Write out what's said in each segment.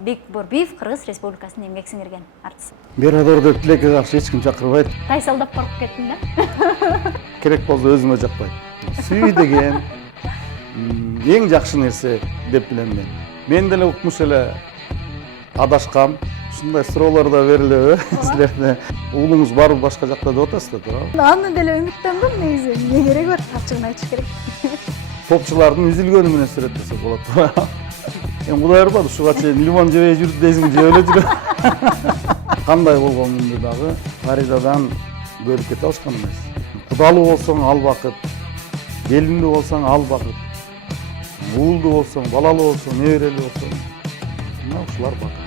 Бек Борбиев Кыргыз Республикасынын эмгек сиңирген артист. Берадор деп тилекке каршы эч ким чакырбайт. Тайсалдап коркуп кеттим да. Керек болсо өзүмө жакпайт. Сүй деген эң жакшы нерсе деп билем мен. Мен деле укмуш эле адашкам. Ушундай суроолордо берилеби? Силерде уулуңуз барбы башка жакта деп атасыздар, туурабы? Аны деле үмүттөндүм негизи. Эмне кереги бар? Ачыгын айтыш керек. Топчулардын үзүлгөнү менен сүрөттөсөк болот, туурабы? Кудай ырбады, ушуга чейин лимон жебей жүрдү дейсиң, жеп эле жүрөт. Кандай болгонумду дагы Фаридадан көрүп кете алышкан эмес. Кудалуу болсоң ал бакыт, келиндүү болсоң ал бакыт, уулдуу болсоң, балалуу болсоң, неберелүү болсоң, мына ушулар бакыт.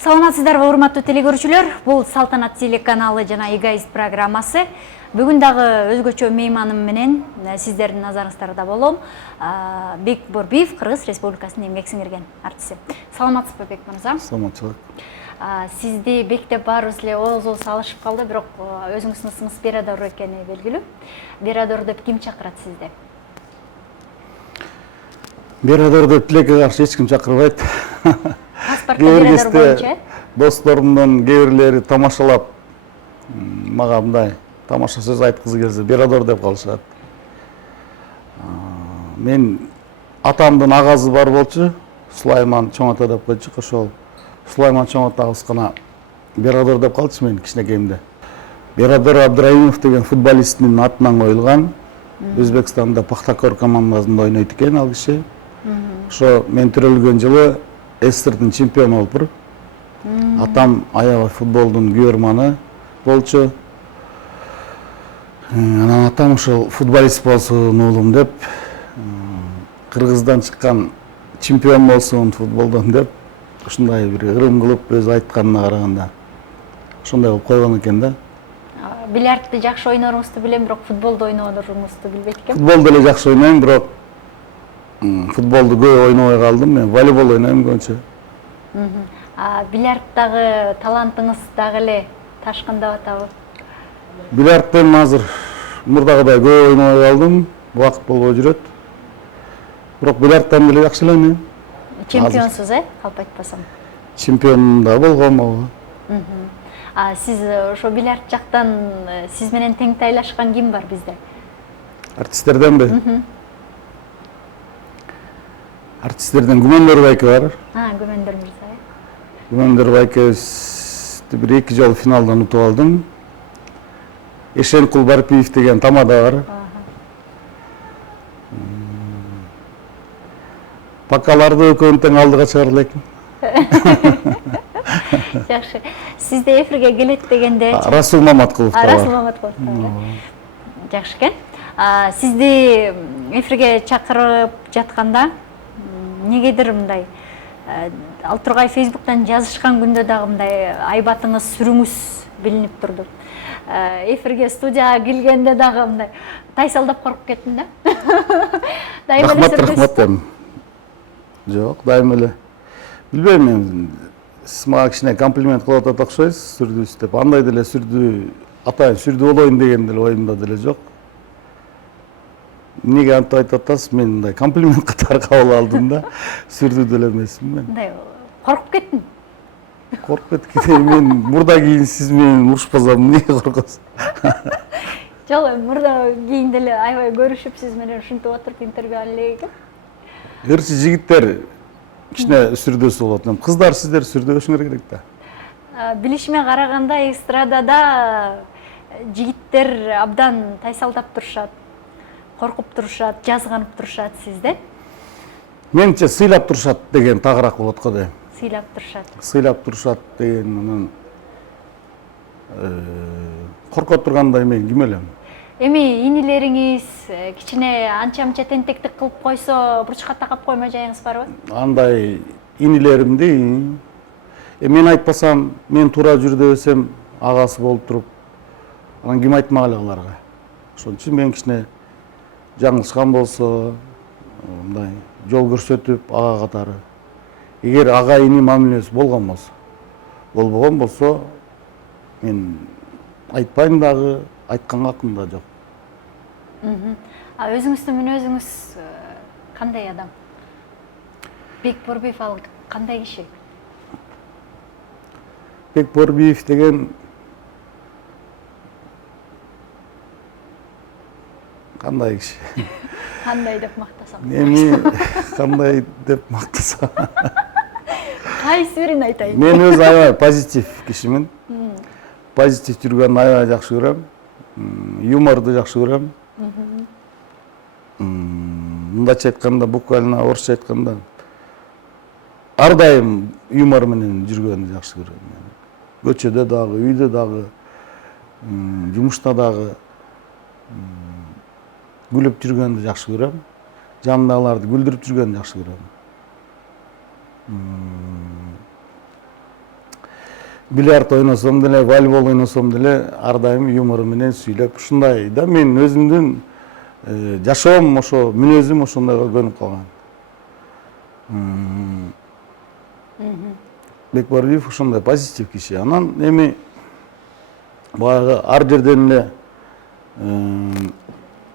Саламатсыздарбы, урматтуу телекөрүүчүлөр? Бул Салтанат телеканалы жана Эгоист программасы. Бүгүн дагы өзгөчө мейманым менен сиздердин назарыңыздарда болом. Бек Борбиев, Кыргыз Республикасынын эмгек сиңирген артисти. Саламатсызбы, Бек мырза? Саламатчылык. Сизди Бекте баарыбыз эле ооз алышып калды, бирок өзүңүздүн ысымыңыз Берадор экени белгилүү. Берадор деп ким чакырат сизди? Берадор деп тилекке каршы эч ким чакырбайт. Досторумдун кээ бирлери тамашалап мага мындай тамаша сөз айткызы келсе Берадор деп калышат. Мен атамдын агазы бар болчу, Сулайман чоң ата деп койчук, ошол Сулайман чоң атабыз гана Берадор деп калчу мен кичинекейимде. Берадор Абдраимов деген футболисттин атынан коюлган. Өзбекстанда Пахтакор командасында ойнойт экен ал киши. Ошо мен төрөлгөн жылы СССРдин чемпиону болуп, атам аябай футболдун күйөрманы болчу. Анан атам ошол футболист болсун уулум деп, Кыргыздан чыккан чемпион болсун футболдон деп, ушундай бир ырым кылып өзү айтканына караганда ошондой болуп койгон экен да. Бильярдты жакшы ойноруңузду билем, бирок футболду ойноруңузду билбейт экенмин. Футболду эле жакшы ойнойм, бирок футболду көп ойнобой калдым. Мен волейбол ойнойм көбүнчө. Бильярдтагы талантыңыз дагы эле ташкындап атабы? Бильярдтан азыр мурдагыдай көп ойнобой калдым, убакыт болбой жүрөт. Бирок бильярдтан деле жакшы эле ойнойм. Чемпионсуз, калп айтпасам. Чемпион да болгом ооба. Сиз ошо бильярд жактан сиз менен тең тайлашкан ким бар бизде? Артисттерденби? Артисттерден Гүмөндөр байке бар. Гүмөндөр мырза. Гүмөндөр байкебизди бир 2 жолу финалдан утуп алдым. Эшенкул Барпиев деген тамада бар. Пакаларды экөөнү тең алдыга чыгара элекмин. Жакшы. Сизде эфирге келет дегенде Расул Маматкулов да бар. Расул Маматкулов да бар. Жакшы экен. Сизди эфирге чакырып жатканда негедир мындай ал тургай Фейсбуктан жазышкан күндө дагы мындай айбатыңыз, сүрүңүз билинип турду. Эфирге студияга келгенде дагы мындай тайсалдап коркуп кеттим да. Рахмат. Жок, дайыма эле. Билбейм мен, сиз мага кичине комплимент кылып атат окшойсуз, сүрдүүсүз деп. Андай деле сүрдүү, атайын сүрдүү болоюн деген деле оюмда деле жок. Неге антип айтып атасыз? Мен мындай комплимент катары кабыл алдым да, сүрдүү деле эмесмин мен. Мындай коркуп кеттим. Коркуп кеткенде мен мурда кийин сиз менен урушпасам эмнеге коркосуз? Жок, мурда кийин деле аябай көрүшүп сиз менен ушинтип отуруп интервью алып элек экен. Ырчы жигиттер кичине сүрдөөсү болот. Кыздар сиздер сүрдөөшүңөр керек да. Билишиме караганда эстрадада жигиттер абдан тайсалдап турушат, коркуп турушат, жазганып турушат, сизде? Менче сыйлап турушат деген тагыраак болот го дейм. Сыйлап турушат. Сыйлап турушат деген анан коркот тургандай мен ким элем? Эми инилериңиз кичине анча-мынча тентектик кылып койсо, бурчка такап коймой жайыңыз барбы? Андай инилеримди мен айтпасам, мен туура жүрдө десем, агасы болуп туруп, анан ким айтмак эле аларга. Ошон үчүн мен кичине жаңылышкан болсо, мындай жол көрсөтүп ага катары эгер ага ини мамилеси болбогон болсо мен айтпайм дагы, айтканга акым да жок. Өзүңүздүн мүнөзүңүз кандай адам? Бек Борбиев ал кандай киши? Бек Борбиев деген кандай киши? Кандай деп мактасам? Эми кандай деп мактасам? Кайсы бирин айтайын? Мен өзү аябай позитив кишимин. Позитив жүргөндү аябай жакшы көрөм. Юморду жакшы көрөм. Мындайча айтканда, буквально орусча айтканда, ар дайым юмор менен жүргөндү жакшы көрөм. Көчөдө дагы, үйдө дагы, жумушта дагы күлүп жүргөндү жакшы көрөм. Жанындагыларды күлдүрүп жүргөндү жакшы көрөм. Бильярд ойносом деле, волейбол ойносом деле ар дайым юмор менен сүйлөп, ушундай да мен өзүмдүн жашоом ошо, мүнөзүм ошондойго көнүп калган. Бек Борбиев ошондой позитив киши. Анан эми баягы ар жерден эле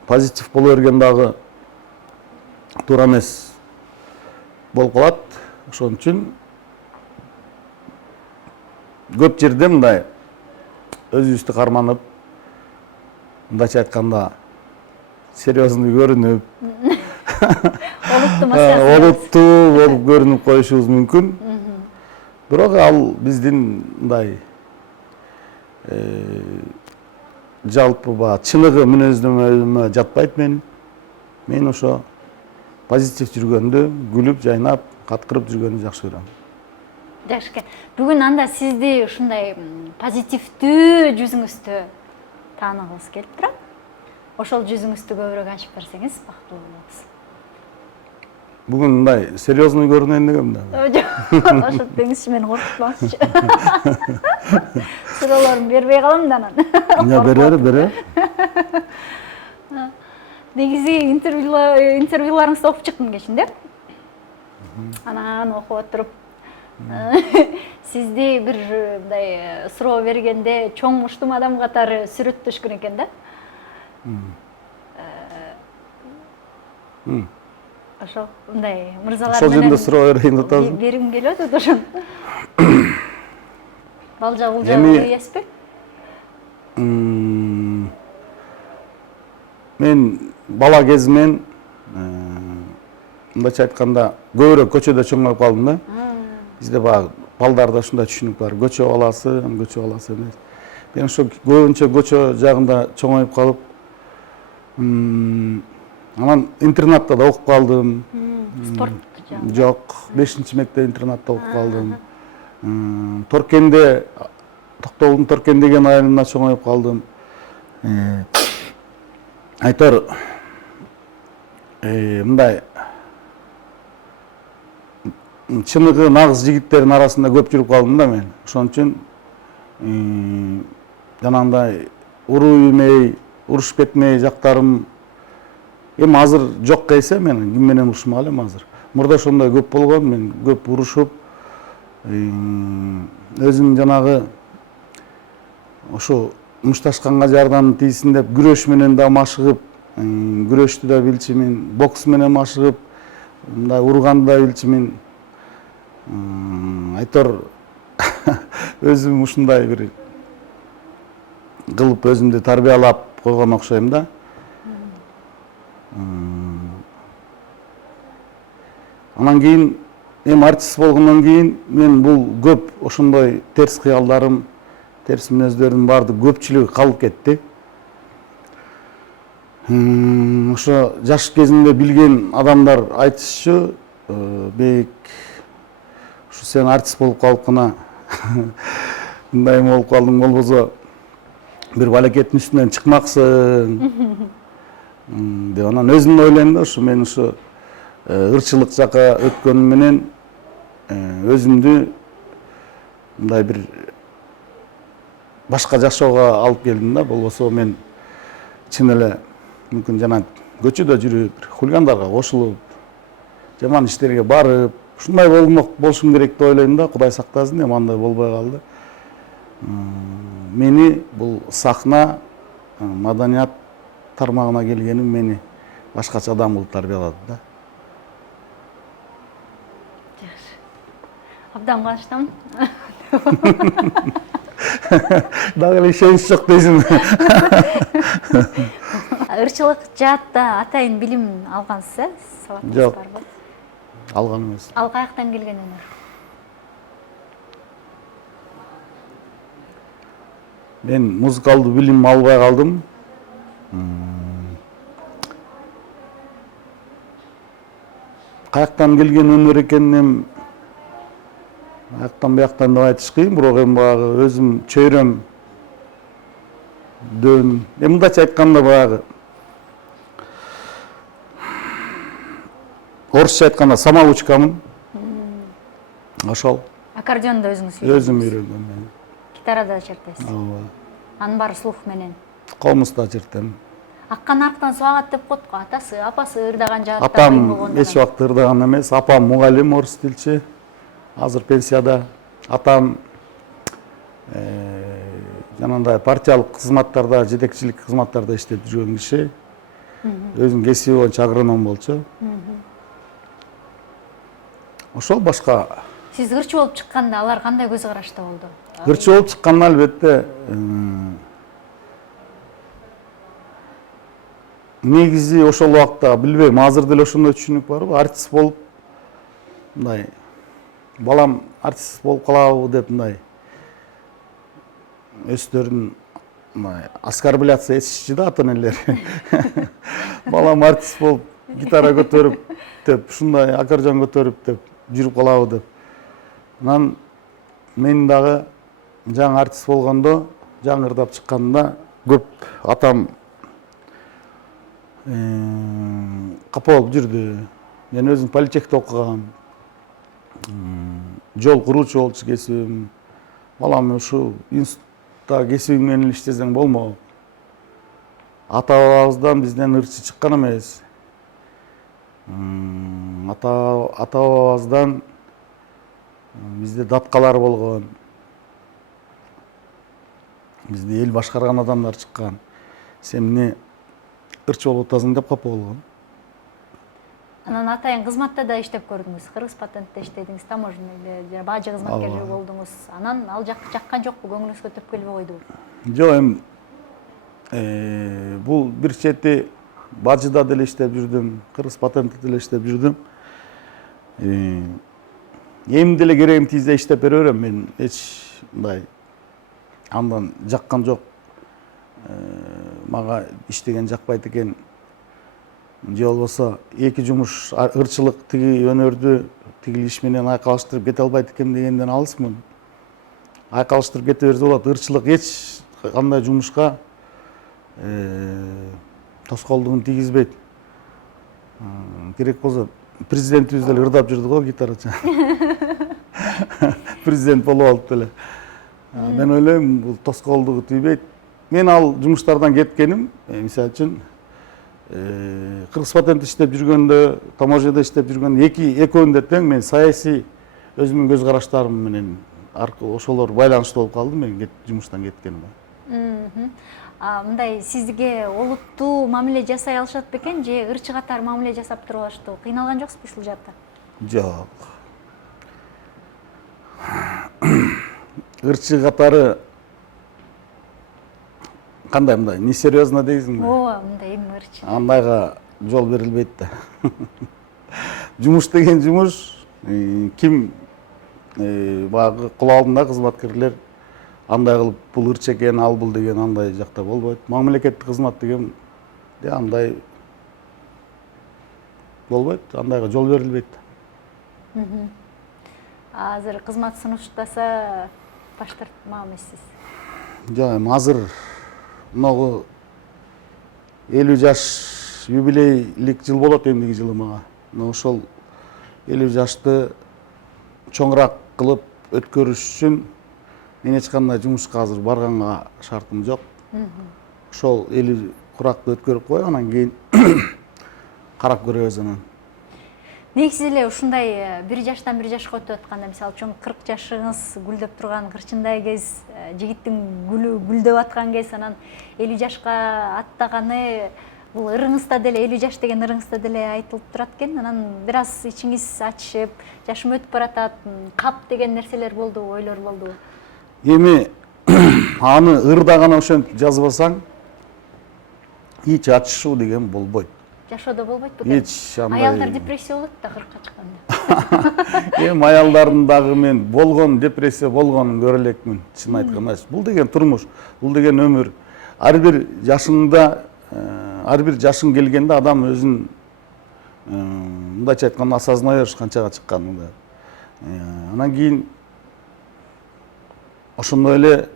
позитив боло берген дагы туура эмес болуп калат. Ошон үчүн көп жерде мындай өзүбүздү карманып, мындайча айтканда серьезный көрүнүп, олуттуу болуп көрүнүп коюшубуз мүмкүн. Бирок ал биздин мындай жалпы чыныгы мүнөздөмөмө жатпайт менин. Мен ошо позитив жүргөндү, күлүп, жайнап, каткырып жүргөндү жакшы көрөм. Жакшы экен. Бүгүн анда сизди ушундай позитивдүү жүзүңүздү таанығыбыз келип турат. Ошол жүзүңүздү көбүрөөк ачып берсеңиз бактылуу болобуз. Бүгүн мындай серьезный көрүнөйүн дегем да. Жок, ошо деңизчи мени коркутпаңызчы. Суроолорун бербей калам да анан. Бере. Негизи интервьюларыңызды окуп чыктым кечинде. Анан окуп отуруп сизди бир мындай суроо бергенде чоң муштум адам катары сүрөттөшкөн экен да. Ошо мындай мырзалар менен. Ошол жерде суроо берейин деп атасың. Бергим келип атат ошон. Балжа булжа эсеспи? Мен бала кезимен мындайча айтканда көбүрөөк көчөдө чоңоюп калдым да. Бизде баягы балдарда ушундай түшүнүк бар. Көчө баласы эмес. Мен ошо көбүнчө көчө жагында чоңоюп калып, анан интернатта да окуп калдым. Спорт жагында? Жок, 5-мектеп интернатта окуп калдым. Торкенде, Токтогулдун Торкен деген айылында чоңоюп калдым. Айтор мындай чыныгы нагыз жигиттердин арасында көп жүрүп калдым да мен. Ошон үчүн жанагындай уруп урушуп кетмей жактарым эми азыр жок эсе мен ким менен урушмак элем азыр. Мурда ошондой көп болгон, мен көп урушуп, өзүм жанагы ошо мушташканга жардам тийсин деп күрөш менен да машыгып, күрөштү да билчимин, бокс менен машыгып, мындай урганды да билчимин. Айтор өзүм ушундай бир кылып өзүмдү тарбиялап койгон окшойм да. Анан кийин эми артист болгондон кийин мен бул көп ошондой терс кыялдарым, терс мүнөздөрдүн баардык көпчүлүгү калып кетти. Ошо жаш кезимде билген адамдар айтышчу, Бек, ушу сен артист болуп калып кана мындай болуп калдың, болбосо бир балекеттин үстүнөн чыкмаксың деп. Анан өзүм ойлойм да, ушу мен ушу ырчылык жака өткөнүм менен өзүмдү мындай бир башка жашоого алып келдим да. Болбосо мен чын эле мүмкүн жана көчөдө жүрүп, хулигандарга кошулуп, жаман иштерге барып, ушундай болушум керек деп ойлойм да, Кудай сактасын, эми андай болбой калды. Мени бул сахна, маданият тармагына келгеним мени башкача адам кылып тарбиялады да. Жакшы. Абдан кубанычтамын. Дагы эле ишенич жок дейсиң. Ырчылык жаатта атайын билим алгансыз, сабатыңыз Жок. барбы? Алган эмес. Ал каяктан келген өнөр? Мен музыкалдуу билим албай калдым. Каяктан келген өнөр экенин аяктан бияктан деп айтыш кыйын, бирок эми баягы өзүм чөйрөм дөм. Эми мындайча айтканда баягы орусча айтканда самоучкамын. Ошол. Аккордеонду өзүңүз үйрөндүңүз? Өзүм үйрөндүм мен. Гитарада чертесиз? Ооба. Анын баары слух менен. Комуста чертем. Аккан арктан суу агат деп коет го. Атасы, апасы ырдаган жаатта кыйын Апам болгондон. эч убакыт ырдаган эмес. Апам мугалим, орус тилчи. Азыр пенсияда. Атам жанагындай партиялык кызматтарда, жетекчилик кызматтарда иштеп жүргөн киши. Өзүнүн кесиби боюнча агроном болчу. Ошол башка. Сиз ырчы болуп чыкканда алар кандай көз карашта болду? Ырчы болуп чыкканда албетте негизи ошол убакта билбейм, азыр деле ошондой түшүнүк барбы? Артист болуп мындай балам артист болуп калабы деп мындай өздөрүн мындай оскорбляться этишчи да ата энелер. Балам артист болуп гитара көтөрүп деп, ушундай аккордеон көтөрүп деп жүрүп калабы деп. Анан мен дагы жаңы артист болгондо, жаңы ырдап чыкканда көп атам капа болуп жүрдү. Мен өзүм политехте окугам. Жол куруучу болчу кесибим. Балам ушу институтта кесибиң менен иштесең болмок. Ата бабабыздан бизден ырчы чыккан эмес. Ата бабабыздан бизде даткалар болгон. Бизде эл башкарган адамдар чыккан. Сен эмне ырчы болуп атасың деп капа болгон. Анан атайын кызматта да иштеп көрдүңүз. Кыргыз патентте иштедиңиз, таможняда, бажы кызматкери болдуңуз. Анан ал жаккан жокпу, көңүлүңүзгө төп келбей койдубу? Жок, эми бул бир чети бажыда деле иштеп жүрдүм, Кыргыз патентте деле иштеп жүрдүм. Эми деле керегим тийсе иштеп бере берем. Мен эч мындай андан жаккан жок. Мага иштеген жакпайт экен. Же болбосо эки жумуш ырчылык тиги өнөрдү тигил иш менен айкалыштырып кете албайт экем дегенден алысмын. Айкалыштырып кете берсе болот. Ырчылык эч кандай жумушка тоскоолдугун тийгизбейт. Керек болсо президентибиз деле ырдап жүрдү го гитарачы. Президент болуп алып деле. Мен ойлойм, бул тоскоолдугу тийбейт. Мен ал жумуштардан кеткеним, мисалы үчүн Кыргыз патентте иштеп жүргөндө, таможняда иштеп жүргөндө экөөндө тең мен саясий өзүмдүн көз караштарым менен ошолор байланыштуу болуп калды мен жумуштан кеткеним. Мындай сизге олуттуу мамиле жасай алышат бекен же ырчы катары мамиле жасап туруп алыштуу? Кыйналган жоксузбу ушул жаатта? Жок. Ырчы катары кандай мындай, несерьезно дейсиңби? Ооба, мындай эми ырчы. Андайга жол берилбейт да. Жумуш деген жумуш, ким баягы кул алдында кызматкерлер андай кылып бул ырчы экен, ал бул деген андай жакта болбойт. Мамлекеттик кызмат деген андай болбойт, андайга жол берилбейт. Азыр кызмат сунуштаса баш тартмак эмессиз? Жок, эми азыр могу 50 жаш юбилейлик жыл болот эмдиги жылы мага. Ошол 50 жашты чоңураак кылып өткөрүш үчүн мен эч кандай жумушка азыр барганга шартым жок. Ошол 50 куракты өткөрүп коюп, анан кийин карап көрөбүз анан. негизи эле ушундай 1 жаштан 1 жашка өтүп атканда, мисалы үчүн 40 жашыңыз гүлдөп турган кырчындай кез, жигиттин гүлү гүлдөп аткан кез, анан 50 жашка аттаганы бул ырыңызда деле 50 жаш деген ырыңызда деле айтылып турат экен. Анан бир аз ичиңиз ачышып, жашым өтүп баратат, кап деген нерселер болдубу, ойлор болдубу? Эми аны ырда гана ошентип жазбасаң, эч ачышуу деген болбойт. Жашоодо болбойт бу? Эч андай. Аялдар депрессия болот да 40ка чыкканда. Эми аялдардын дагы мен болгон депрессия болгонун көрө элекмин, чын айтканда. Бул деген турмуш, бул деген өмүр. Ар бир жашыңда, ар бир жашың келгенде адам өзүн мындайча айтканда осознай бериш канчага чыкканын. Анан кийин ошондой эле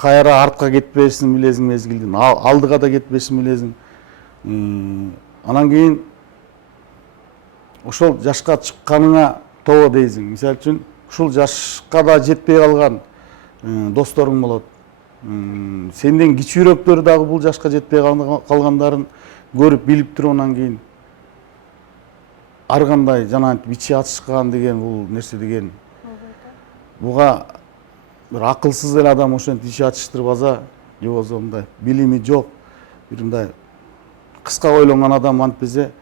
кайра артка кетпешин билесиң мезгилдин, алдыга да кетпешин билесиң. Анан кийин ошол жашка чыкканыңа тобо дейсиң. Мисалы үчүн ушул жашка да жетпей калган досторуң болот. Сенден кичүүрөөктөр дагы бул жашка жетпей калгандарын көрүп билип туруп анан кийин ар кандай жанагынтип ичи ачышкан деген бул нерсе деген буга бир акылсыз эле адам ошентип ичи ачыштырбаса, же болбосо мындай билими жок, бир мындай кыска ойлонгон адам антпесе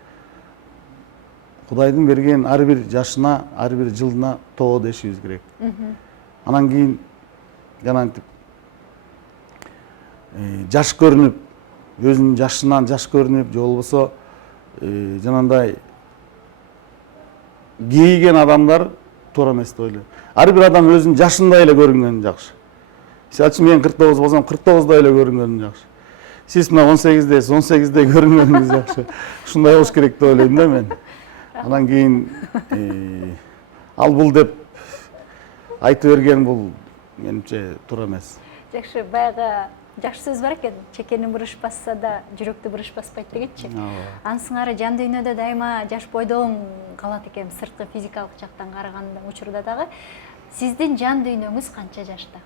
Кудайдын берген ар бир жашына, ар бир жылына тобо дешибиз керек. Анан кийин жанагынтип жаш көрүнүп, өзүнүн жашынан жаш көрүнүп, же болбосо жанагындай кейиген адамдар туура эмес деп ойлойм. Ар бир адам өзүнүн жашындай эле көрүнгөн жакшы. Мисалы үчүн мен 49 болсом, 49 эле көрүнгөнүм жакшы. Сиз мына 18-десиз, 18 көрүнгөнүңүз жакшы. Ушундай болуш керек деп ойлойм да мен. Анан кийин ал бул деп айтып берген бул менимче туура эмес. Жакшы, баягы жакшы сөз бар экен, чекени буруш басса да жүрөктү буруш баспайт дегенчи. Анын сыңары жан дүйнөдө дайыма жаш бойдон калат экен, сырткы физикалык жактан караганда учурда дагы. Сиздин жан дүйнөңүз канча жашта?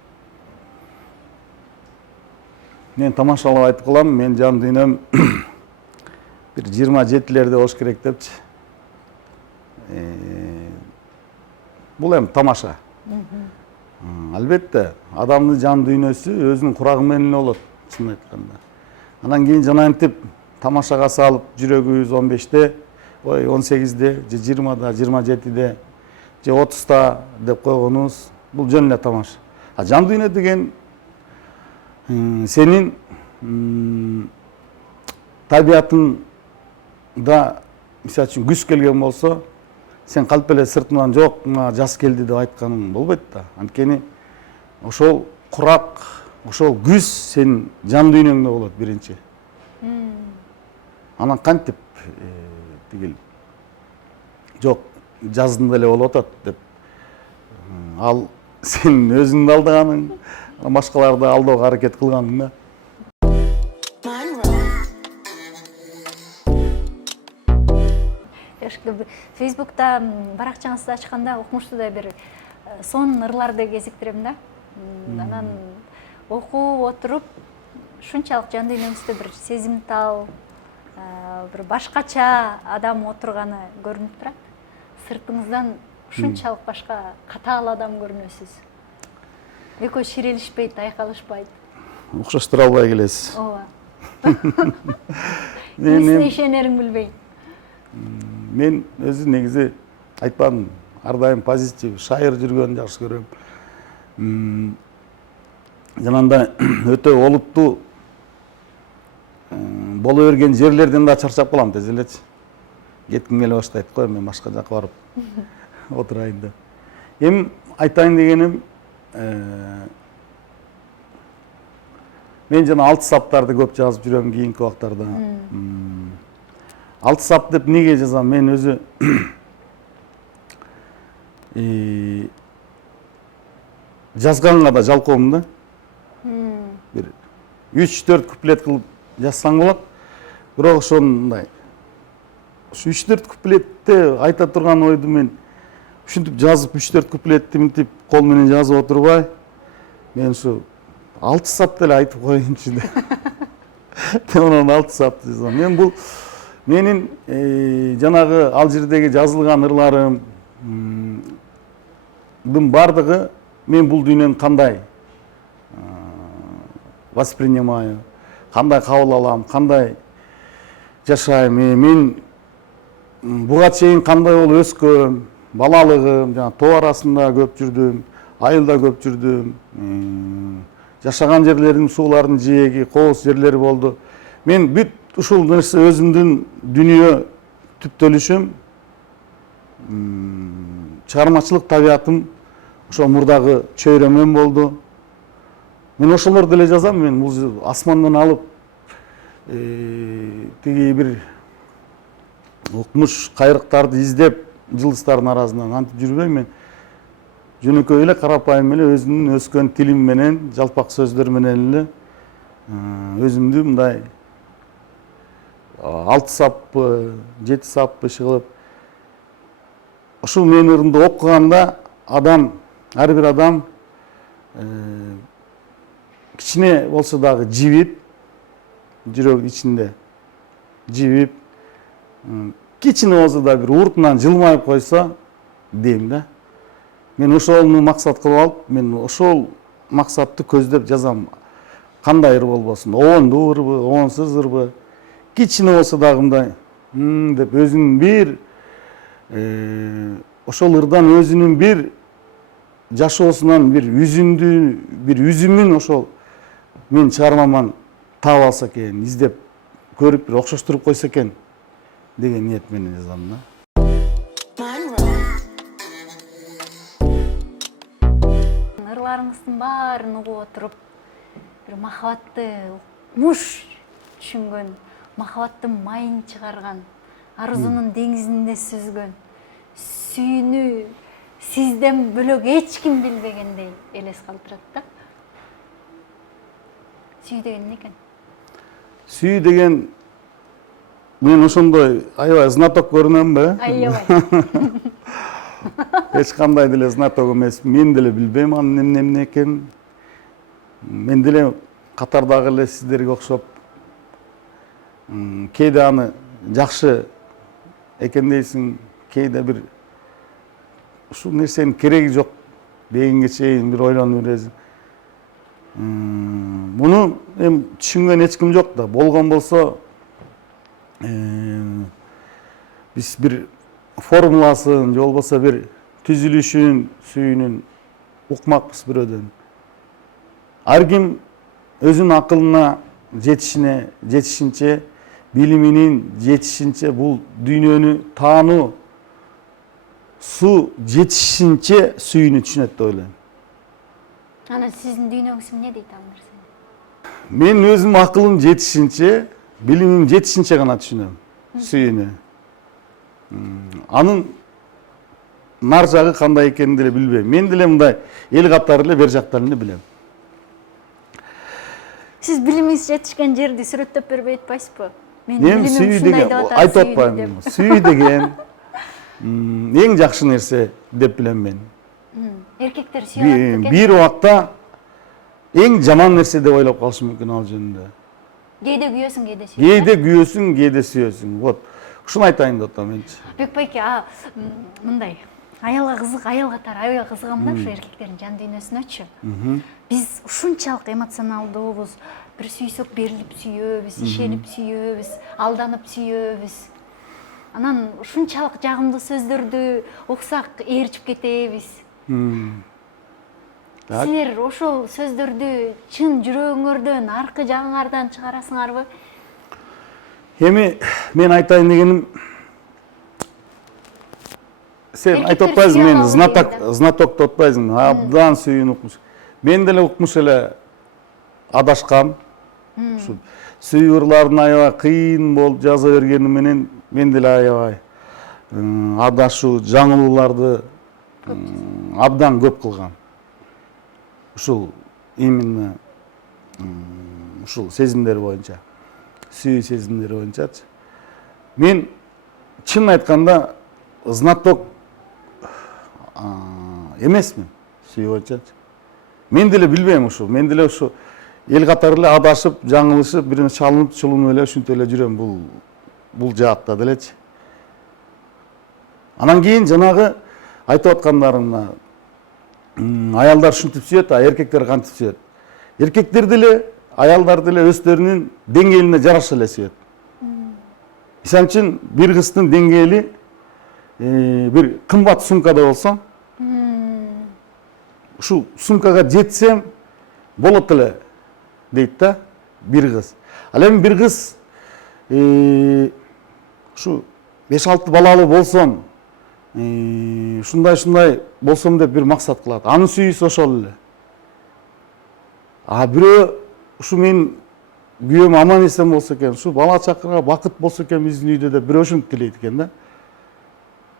Мен тамашалап айтып калам, мен жан дүйнөм бир 27-лерде болуш керек депчи. Бул эми тамаша. Албетте, адамдын жан дүйнөсү өзүнүн курагы менен эле болот, чын айтканда. Анан кийин жанагынтип тамашага салып жүрөгүбүз 15-те, 18-де, же 20-да, 27-де, же 30-та деп койгонубуз бул жөн эле тамаша. А жан дүйнө деген сенин табиятыңда, мисалы үчүн күз келген болсо, сен калп эле сыртынан жок, мына жаз келди деп айтканың болбойт да. Анткени ошол курак, ошол күз сенин жан дүйнөңдө болот биринчи. Анан кантип тигил жок, жаздын деле болуп атат деп ал сен өзүңдү алдаганың, башкаларды алдоого аракет кылганың да. Фейсбукта баракчаңызды ачканда окумуштуу бир сонун ырларды кезиктирем да. Анан окуп отуруп шунчалык жан дүйнөңүздө бир сезимтал, бир башкача адам отурганы көрүнүп турат. Сыртыңыздан шунчалык башка катаал адам көрүнөсүз. Экөө ширелишпейт, айкалышпайт. Окшоштура албай келесиз. Ооба. Эмнесине ишенерин билбей. Мен өзү негизи айтпадым, ар дайым позитив, шайыр жүргөнүн жакшы көрөм. Жанагындай өтө олуттуу боло берген жерлерден да чарчап калам тез элечи. Кетким келе баштайт го, мен башка жака барып отурайын деп. Эми айтайын дегеним, мен жана 6 саптарды көп жазып жүрөм кийинки убактарда. 6 сап деп неге жазам? Мен өзү жазганга да жалкоомун да. Бир 3-4 куплет кылып жазсаң болот. Бирок ошондой 3-4 куплетте айта турган ойду мен ушинтип жазып 3-4 куплетти мынтип кол менен жазып отурбай, мен ушу 6 сап деле айтып коеюнчу деп. Анан 6 сапты жазам. Мен бул Менин жанагы ал жердеги жазылган ырларым бардыгы мен бул дүйнөнү кандай воспринимаю, кандай кабыл алам, кандай жашайм, мен буга чейин кандай болуп өскөм, балалыгым, жана тоо арасында көп жүрдүм, айылда көп жүрдүм, жашаган жерлердин суулардын жээги, кооз жерлери болду. Мен бүт ушул нерсе өзүмдүн дүнүйө түптөлүшүм, чыгармачылык табиятым ошо мурдагы чөйрөмөн болду. Мен ошолорду деле жазам, мен бул асмандан алып тиги бир укмуш кайрыктарды издеп жылдыздардын арасынан антип жүрбөйм мен. Жөнөкөй эле карапайым эле өзүмдүн өскөн тилим менен, жалпак сөздөр менен эле өзүмдү мындай 6 саппы, 7 саппы иши кылып ушул менин ырымды окуганда адам, ар бир адам кичине болсо дагы жибип, жүрөк ичинде жибип, кичине болсо да бир уртунан жылмайып койсо дейм да. Мен ошону максат кылып алып, мен ошол максатты көздөп жазам. Кандай ыр болбосун, обондуу ырбы, обонсуз ырбы, кичине болсо дагы мындай деп өзүнүн бир ошол ырдан өзүнүн бир жашоосунан бир үзүмүн ошол мен чыгармаман таап алса экен, издеп көрүп бир окшоштуруп койсо экен деген ниет менен жазам да. Ырларыңыздын баарын угуп отуруп, бир махабатты муш түшүнгөн, махабаттын майын чыгарган, арзунун деңизинде сүзгөн, сүйүүнү сизден бөлөк эч ким билбегендей элес калтырат да. Сүйүү деген эмне экен? Сүйүү деген мен ошондой аябай знаток көрүнөмбү? Аябай. Эч кандай деле знаток эмес. Мен деле билбейм анын эмне экенин. Мен деле катардагы эле сиздерге окшоп кээде аны жакшы экен дейсиң, кээде бир ушул нерсенин кереги жок дегенге чейин бир ойлонуп бересиң. Муну эми түшүнгөн эч ким жок да. Болгон болсо биз бир формуласын, же болбосо бир түзүлүшүн, сүйүүнүн укмакпыз бирөөдөн. Ар ким өзүнүн акылына жетишинче, билиминин жетишинче, бул дүйнөнү таануу, жетишинче сүйүүнү түшүнөт деп ойлойм. Анан сиздин дүйнөңүз эмне дейт ал нерсени? Мен өзүм акылым жетишинче, билимим жетишинче гана түшүнөм сүйүүнү. Анын нар жагы кандай экенин деле билбейм. Мен деле мындай эл катары эле бер жактан эле билем. Сиз билимиңиз жетишкен жерди сүрөттөп бербей атпайсызбы? Мен сүйүү деген айтып атпайм. Сүйүү деген эң жакшы нерсе деп билем мен. Эркектер сүйүү алат экен. Бир убакта эң жаман нерсе деп ойлоп калышы мүмкүн ал жөнүндө. Кээде күйөсүң, кээде сүйөсүң. Кээде күйөсүң, кээде сүйөсүң. Вот. Ушуну айтайын деп атам менчи. Бекбайке, мындай аялга кызык, аял катары аябай кызыгам да ушу эркектердин жан дүйнөсүнөчү. Биз ушунчалык эмоционалдуубуз, бир сүйсөк берилип сүйөбүз, ишенип сүйөбүз, алданып сүйөбүз. Анан ушунчалык жагымдуу сөздөрдү уксак ээрчип кетебиз. Силер ошол сөздөрдү чын жүрөгүңөрдөн, аркы жагыңардан чыгарасыңарбы? Эми мен айтайын дегеним, сен айтып атпайсың, мен знаток деп атпайсың, абдан сүйүүнү укмуш. Мен деле укмуш эле адашкам. Сүйүү ырларын аябай кыйын болуп жаза бергени менен мен деле аябай адашуу, жаңылууларды абдан көп кылгам. Ушул именно ушул сезимдер боюнча, сүйүү сезимдери боюнчачы. Мен чын айтканда знаток эмесмин сүйүү боюнчачы. Мен деле билбейм ушу. Мен деле ушу эл катары эле адашып, жаңылышып, бирине чалынып, чулунуп эле ушинтип эле жүрөм. Бул бул жаатта делечи. Анан кийин жанагы айтып аткандарыңна аялдар ушинтип сүйөт, а эркектер кантип сүйөт. Эркектер деле, аялдар деле өздөрүнүн деңгээлине жараша эле сүйөт. Ишан үчүн бир кыздын деңгээли бир кымбат сумкада болсо, ушул сумкага жетсем болот эле дейт да бир кыз. Ал эми бир кыз ушу 5-6 балалуу болсом, ушундай болсом деп бир максат кылат. Анын сүйүүсү ошол эле. А бирөө ушу мен күйөөм аман эсен болсо экен, ушу бала чакырга бакыт болсо экен биздин үйдө деп бирөө ушинтип тилейт экен да.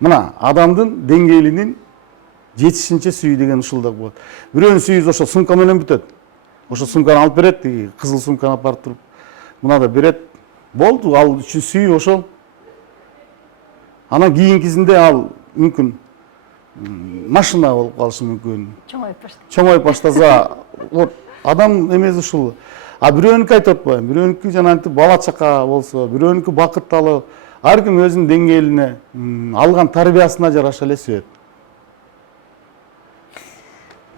Мына адамдын деңгээлинин жетишинче сүйүү деген ушулдак болот. Бирөөнүн сүйүүсү ошо сумка менен бүтөт. Ошо сумканы алып берет, кызыл сумканы алып барып туруп, мына да берет. Болду, ал үчүн сүйүү ошол. Анан кийинкисинде ал мүмкүн машина болуп калышы мүмкүн. Чоңоюп баштаса, вот адам эмеси ушул. А бирөөнүкү айтып атпайбы? Бирөөнүкү жанагынтип бала чака болсо, бирөөнүкү бакытталуу, ар ким өзүнүн деңгээлине, алган тарбиясына жараша эле сүйөт.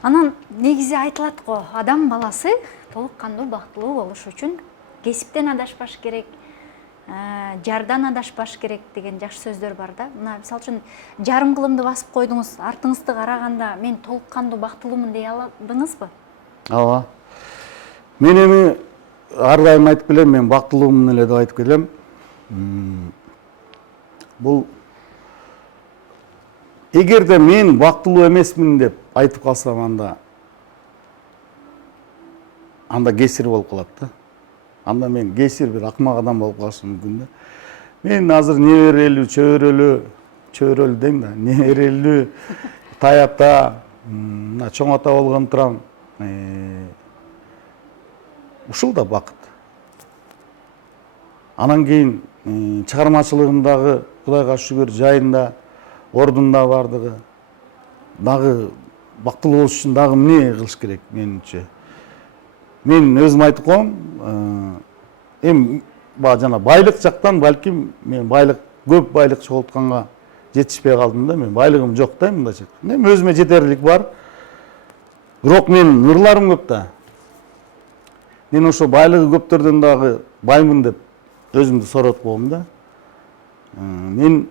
Анан негизи айтылат го, адам баласы толук кандуу бактылуу болуш үчүн кесиптен адашпаш керек, жардан адашпаш керек деген жакшы сөздөр бар да. Мына мисалы үчүн жарым кылымды басып койдуңуз, артыңызды караганда мен толук кандуу бактылуумун дей аладыңызбы? Ооба. Мен эми ар дайым айтып келем, мен бактылуумун эле деп айтып келем. Бул эгерде мен бактылуу эмесмин деп айтып калсам, анда кесир болуп калат да. Анда мен кесир бир акмак адам болуп калышым мүмкүн да. Мен азыр неберелүү, чөйрөлүү дейм да, неберелүү, таяпта, мына чоң ата болгон турам. Ушул да бакыт. Анан кийин чыгармачылыгымдагы Кудайга шүгүр жайында, ордунда бардыгы. Дагы бактылуу болуш үчүн дагы эмне кылыш керек менимче? Мен өзүм айтып коем, эми жана байлык жактан балким мен көп байлык чогултканга жетишпей калдым да, мен байлыгым жок да мындайча. Эми өзүмө жетерлик бар. Бирок мен ырларым көп да. Мен ошо байлыгы көптөрдөн дагы баймын деп өзүмдү соротуп коем да. Мен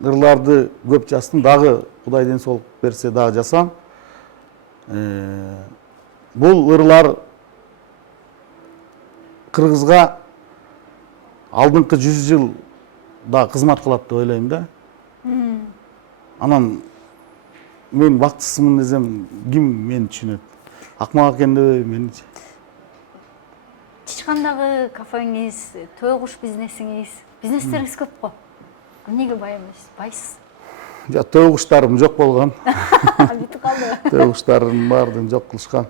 ырларды көп жаздым, дагы Кудай ден соолук берсе дагы жазам. Бул ырлар Кыргызга алдыңкы 100 жыл да кызмат кылат деп ойлойм да. Анан мен бактысызмын десем, ким мени түшүнөт? Акмак экен деп ойлойм меничи. Чычкандагы кафеңиз, той куш бизнесиңиз, бизнестериңиз көп го. Эмнеге бай эмессиз? Байсыз. Той куштарым жок болгон. Бүтүп калды. Той куштарын баарын жок кылышкан.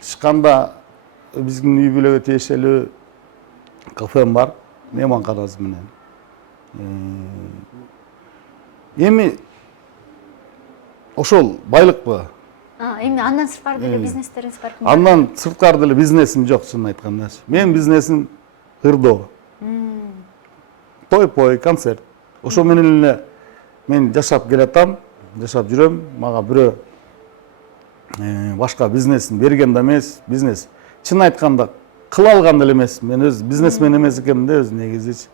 Чычканда биздин үй бүлөгө тиешелүү кафем бар, мейманканасы менен. Эми ошол байлыкпы? Эми андан сырткары деле бизнестериңиз бар. Андан сырткары деле бизнесим жок, чынын айтканда. Менин бизнесим ырдоо. Той-пой, концерт. Ошо менен эле мен жашап келатам, жашап жүрөм. Мага бирөө башка бизнесин берген да эмес, бизнес. Чын айтканда кыла алган деле эмес. Мен өз бизнесмен эмес экенмин да, өз негизичи.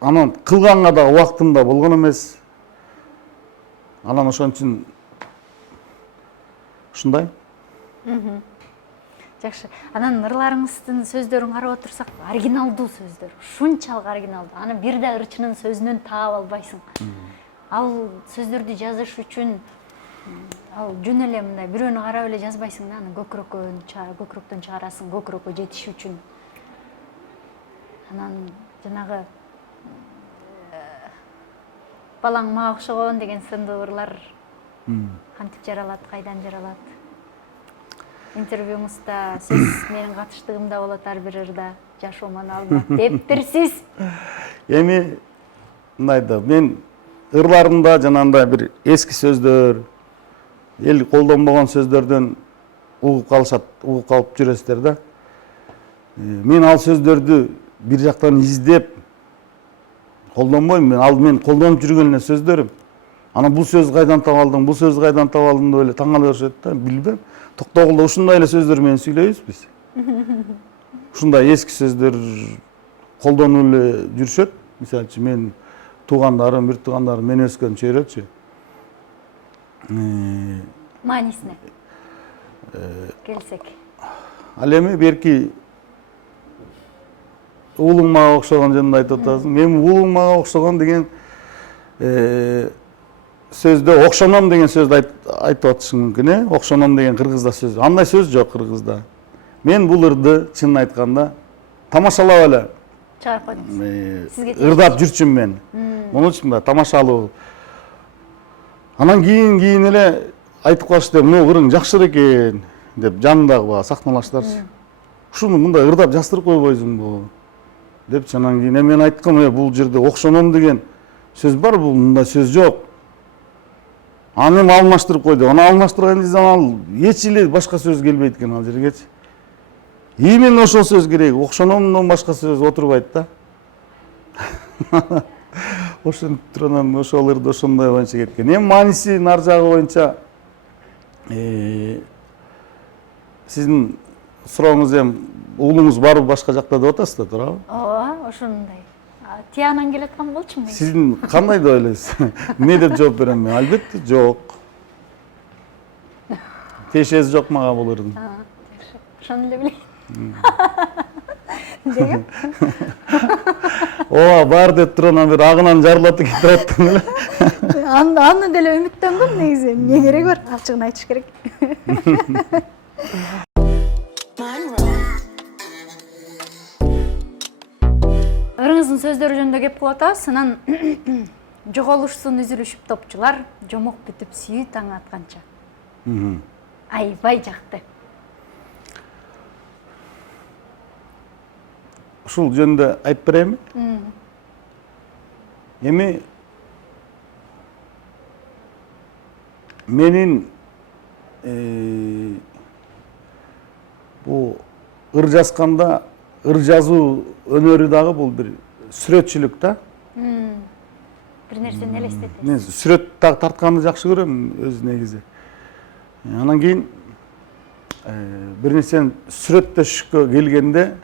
Анан кылганга да убактым да болгон эмес. Анан ошон үчүн ушундай. Жакшы. Анан ырларыңыздын сөздөрүн карап отурсак, оригиналдуу сөздөр. Ушунчалык оригиналдуу. Аны бир да ырчынын сөзүнөн таап албайсың. Ал сөздөрдү жазыш үчүн ал жөн эле мындай бирөөнү карап эле жазбайсың да, аны көкүрөктөн чыгарасың, көкүрөккө жетиш үчүн. Анан жанагы балаң мага окшогон деген сындуу ырлар кантип жаралат, кайдан жаралат? Интервьюңузда сиз менин катыштыгымда болот ар бир ырда, жашоомон алынат дептирсиз. Эми мындай да, мен ырларымда жанагындай бир эски сөздөр, эл колдонбогон сөздөрдөн угуп калышат, угуп калып жүрөсүздөр да. Мен ал сөздөрдү бир жактан издеп колдонбойм. Мен колдонуп жүргөн эле сөздөрүм. Анан бул сөз кайдан таап алдың, бул сөз кайдан таап алдың деп эле таң кала беришет да, билбем. Токтогулда ушундай эле сөздөр менен сүйлөйбүз биз. Ушундай эски сөздөр колдонуп эле жүрүшөт. Мисалы үчүн мен туугандарым, бир туугандарым мен өскөн чөйрөчү. Маанисине келсек. Ал эми берки уулуң мага окшогон жөнүндө айтып атасың. Мен уулуң мага окшогон деген сөздө окшоном деген сөздү айтып атышың мүмкүн, окшоном деген кыргызда сөз. Андай сөз жок кыргызда. Мен бул ырды чынын айтканда тамашалап эле Чыгарып койдуңуз. Сизге ырдап жүрчүмүн мен. Муну үчүн да тамашалуу. Анан кийин эле айтып калышты, "Мына ырың жакшы экен" деп жанындагы сахналаштырчы. Ушуну мындай ырдап жастырып койбойсуңбу деп анан кийин мен айткам, бул жерде окшоном деген сөз бар, бул мындай сөз жок. Аны алмаштырып койду. Аны алмаштырган кезде ал эч эле башка сөз келбейт экен ал жергечи. Именно ошол сөз керек. Окшономдон башка сөз отурбайт да. Ошентип туруп анан ошол ырды ошондой боюнча кеткен. Эми мааниси нар жагы боюнча сиздин сурооңуз эми уулуңуз барбы башка жакта деп атасыз да, туурабы? Ооба, ошондой. Тиянан келаткан болчумун мен. Сиздин кандай деп ойлойсуз? Эмне деп жооп берем мен? Албетте жок. Тиешеси жок мага бул ырдын. Ошону эле билейм. Деген? Ооба, бар деп туруп анан бир агынан жарылатып кетип аттың эле. Аны деле үмүттөнгөм негизи. Эмне кереги бар? Ачыгын айтыш керек. Ырыңыздын сөздөрү жөнүндө кеп кылып атабыз. Анан жоголушсун үзүлүшүп топчулар, жомок бүтүп сүйүү таң атканча. Аябай жакты. Ушул жөнүндө айтып берейинби? Эми менин бул ыр жазганда, ыр жазуу өнөрү дагы бул бир сүрөтчүлүк да. Бир нерсени элестетесиз. Мен сүрөт тартканды жакшы көрөм өз негизи. Анан кийин бир нерсени сүрөттөшкө келгенде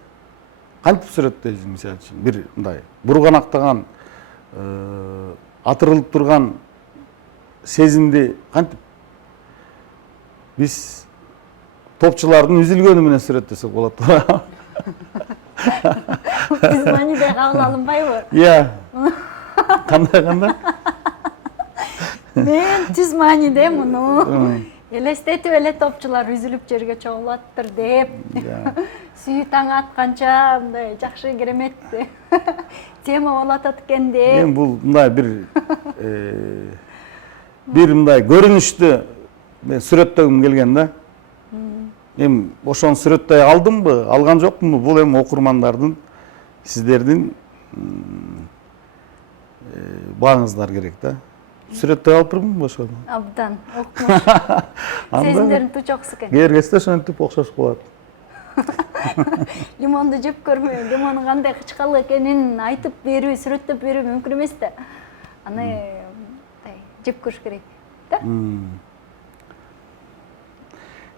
кантип сүрөттөйсүң, мисалы үчүн бир мындай бурганактаган, атырылып турган сезимди кантип биз топчулардын үзүлгөнү менен сүрөттөсөк болот. Биз маниде кабыл алынбайбы? Иә. Кандай? Мен түз мааниде муну элестетип эле топчулар үзүлүп жерге чогулаттыр деп. Сүйүү таң атканча мындай жакшы керемет тема болуп атат экен деп. Мен бул мындай бир мындай көрүнүштү мен сүрөттөгүм келген да. Эми ошону сүрөттөй алдымбы, алган жокмунбу? Бул эми окурмандардын, сиздердин бааңыздар керек да. Сүрөттөй алып турмунбу ошону? Абдан, окмуш. Сезимдерин тучоксу экен. Кээргесте ошентип окшош болот. Лимонду жеп көрмөй, лимондун кандай кычкалык экенин айтып берүү, сүрөттөп берүү мүмкүн эмес да. Аны жеп көрүш керек да.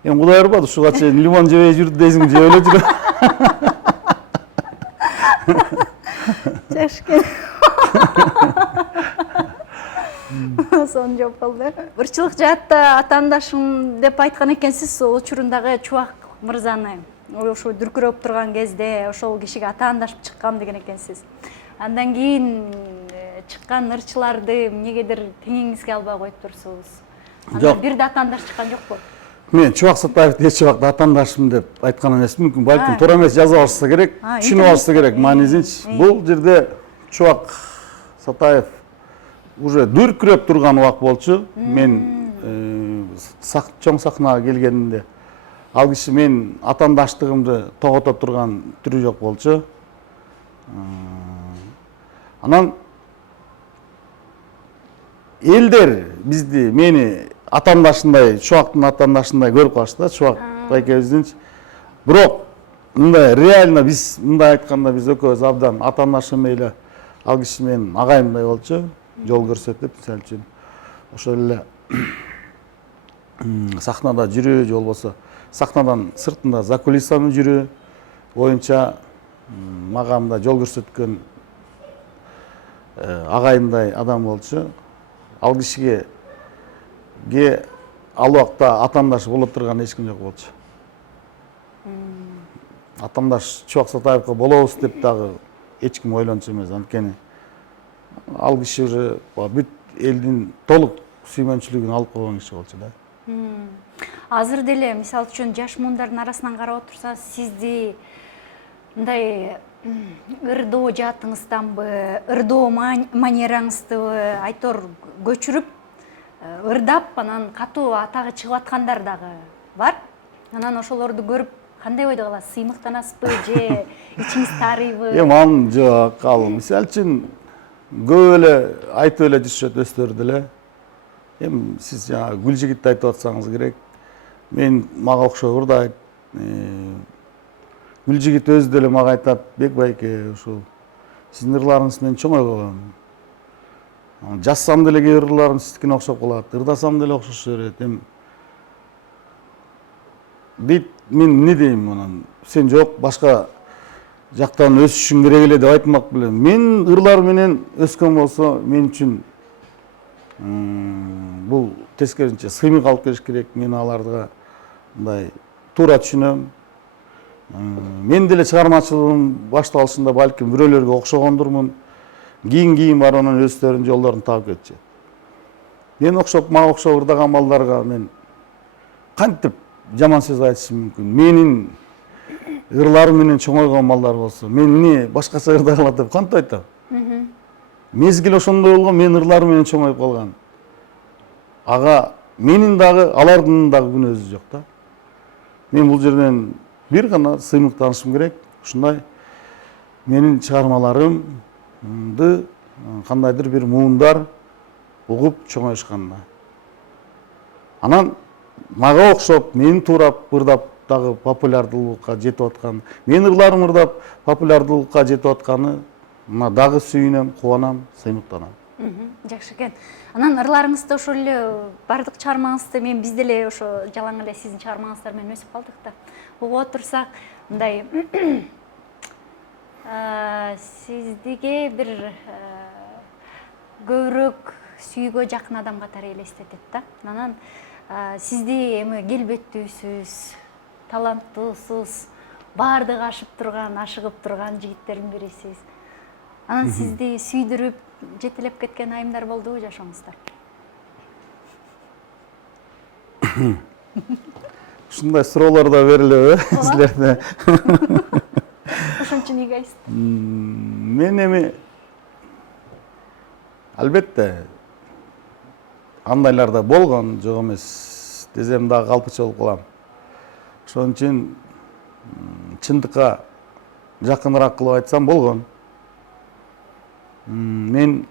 Эми Кудай ырбады, ушуга чейин лимон жебей жүрдү дейсиң, жеп эле жүрөм. Жакшы экен. Сон жооп болду. Ырчылык жаатта атаандашым деп айткан экенсиз, сол учурундагы Чубак мырзаны ошо дүркүрөп турган кезде ошол кишиге атаандашып чыккам деген экенсиз. Андан кийин чыккан ырчыларды эмнегедир теңиңизге албай коюп турсуңуз. Жок. Бир да атаандаш чыккан жокпу? Мен Чубак Сатаевди эч убакта атаандашым деп айткан эмесмин. Мүмкүн балким туура эмес жазып алышса керек, түшүнүп алышса керек маанисинчи. Бул жерде Чубак Сатаев уже дүркүрөп турган убак болчу. Мен чоң сахнага келгенимде ал киши мен атаандаштыгымды тогото турган түрү жок болчу. Анан элдер бизди, мени атаандашындай, Чубактын атаандашындай көрүп калышты да, Чубак экебиздинчи. Бирок мындай реально биз мындай айтканда биз экөөбүз абдан атаандашым мейли ал киши менин агайымдай болчу, жол көрсөтүп, мисалы үчүн ошол эле сахнада жүрүү же болбосо сахнадан сыртында за кулисами жүрүү боюнча мага мындай жол көрсөткөн агайымдай адам болчу. Ал кишиге ал убакта атаандаш боло турган эч ким жок болчу. Атаандаш Чубак Сатаевго болобуз деп дагы эч ким ойлончу эмес. Анткени ал киши уже бүт элдин толук сүймөнчүлүгүн алып койгон киши болчу да. Азыр деле мисалы үчүн жаш муундардын арасынан карап отурса, сизди мындай ырдоо жаатыңызданбы, ырдоо манераңыздыбы айтор көчүрүп, ырдап, анан катуу атагы чыгып аткандар дагы бар. Анан ошолорду көрүп кандай ойдо каласыз? Сыймыктанасызбы же ичиңиз таарыйбы? Эми анын жок, ал мисалы үчүн көп эле айтып эле жүрүшөт өздөрү деле. Эми сиз жана Гүлжигитти айтып атсаңыз керек. Мага окшоп ырдайт. Гүлжигит өзү деле мага айтат, Бек байке, ушул сиздин ырларыңыз мени чоңой койгон. Жазсам деле кээ бир ырларым сиздикине окшоп калат, ырдасам деле окшошо берет. Эми дейт, мен эмне дейм анан? Сен жок, башка жактан өсүшүң керек эле деп айтмак белем. Мен ырлар менен өскөн болсо, мен үчүн бул тескерисинче сыймык алып келиш керек. Мен аларга мындай туура түшүнөм. Мен деле чыгармачылыгым башталышында балким бирөөлөргө окшогондурмун. Кийин барып анан өздөрүнүн жолдорун таап кетишет. Мага окшоп ырдаган балдарга мен кантип жаман сөз айтышым мүмкүн? Менин ырларым менен чоңойгон балдар болсо, мен эмне башкача ырдай алат деп кантип айтам? Мезгил ошондой болгон, мен ырларым менен чоңоюп калган. Ага менин дагы, алардын дагы күнөөсү жок да. Мен бул жерден бир гана сыймыктанышым керек. Ушундай менин чыгармаларымды кандайдыр бир муундар угуп чоңоюшканда. Анан мага окшоп, мени туурап ырдап дагы популярдуулукка жетип аткан, менин ырларым ырдап популярдуулукка жетип атканы дагы сүйүнөм, кубанам, сыймыктанам. Жакшы экен. Анан ырларыңызды ошол эле бардык чыгармаңызды биз деле ошо жалаң эле сиздин чыгармаңыздар менен өсүп калдык да. Угуп отурсак, мындай сиздиге бир көбүрөөк сүйгө жакын адам катары элестетет да. Анан сизди эми келбеттүүсүз, таланттуусуз, баардыгы ашыгып турган жигиттердин бирисиз. Анан сизди сүйдүрүп, жетелеп кеткен айымдар болдубу жашооңузда? Ушундай суроолор да берилеби силерде? Ошон үчүн ийгайсыз. Мен эми албетте андайлар да болгон, жок эмес десем дагы калпыча болуп калам. Ошон үчүн чындыкка жакыныраак кылып айтсам болгон. Мен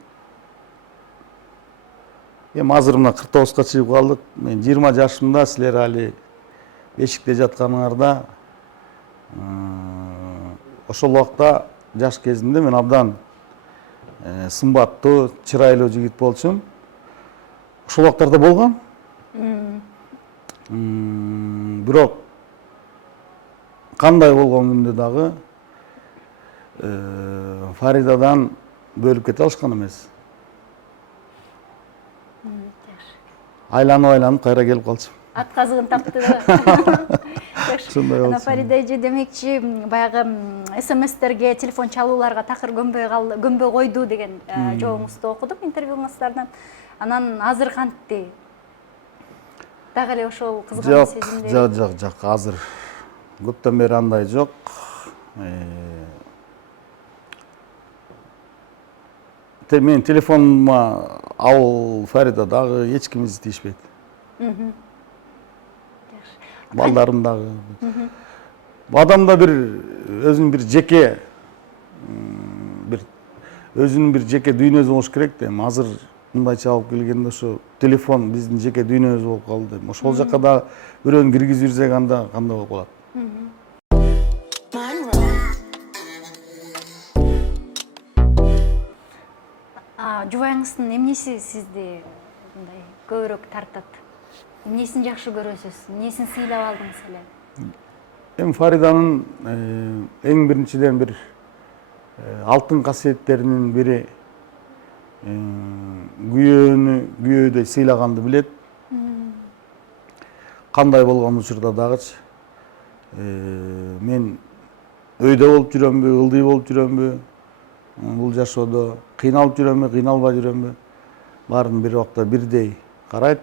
азыр мына 49га чыгып калдык. Мен 20 жашымда, силер али бешикте жатканыңарда, ошол убакта жаш кезимде мен абдан сымбаттуу, чырайлуу жигит болчумун. Ошол убактарда болгон. Бирок кандай болгон күндө дагы Фаридадан бөлүп кете алышкан эмес. Айланып кайра келип калчу. Ат казыгын тапты да. Ушундай болчу. Фарида эже демекчи, баягы СМСтерге, телефон чалууларга такыр көнбөй койду деген жообуңузду окудум интервьюңуздардан. Анан азыр кантти? Дагы эле ошол кызган сезимдер? Жок, азыр көптөн бери андай жок. Мен телефонума ал Фарида дагы эч ким издешпейт. Балдарым дагы. Адамда бир өзүнүн бир жеке дүйнөсү болуш керек да. Азыр мындайча алып келгенде ошо телефон биздин жеке дүйнөбүз болуп калды. Ошол жакка да бирөөнү киргизип жиберсек анда кандай болуп калат? жубайыңыздын эмнеси сизди мындай көбүрөөк тартат? Эмнесин жакшы көрөсүз? Эмнесин сыйлап алдыңыз эле? Эми Фариданын эң биринчиден бир алтын касиеттеринин бири күйөөдөй сыйлаганды билет. Кандай болгон учурда дагычы мен өйдө болуп жүрөмбү, ылдый болуп жүрөмбү, бул жашоодо кыйналып жүрөмбү, кыйналбай жүрөмбү, баарын бир убакта бирдей карайт.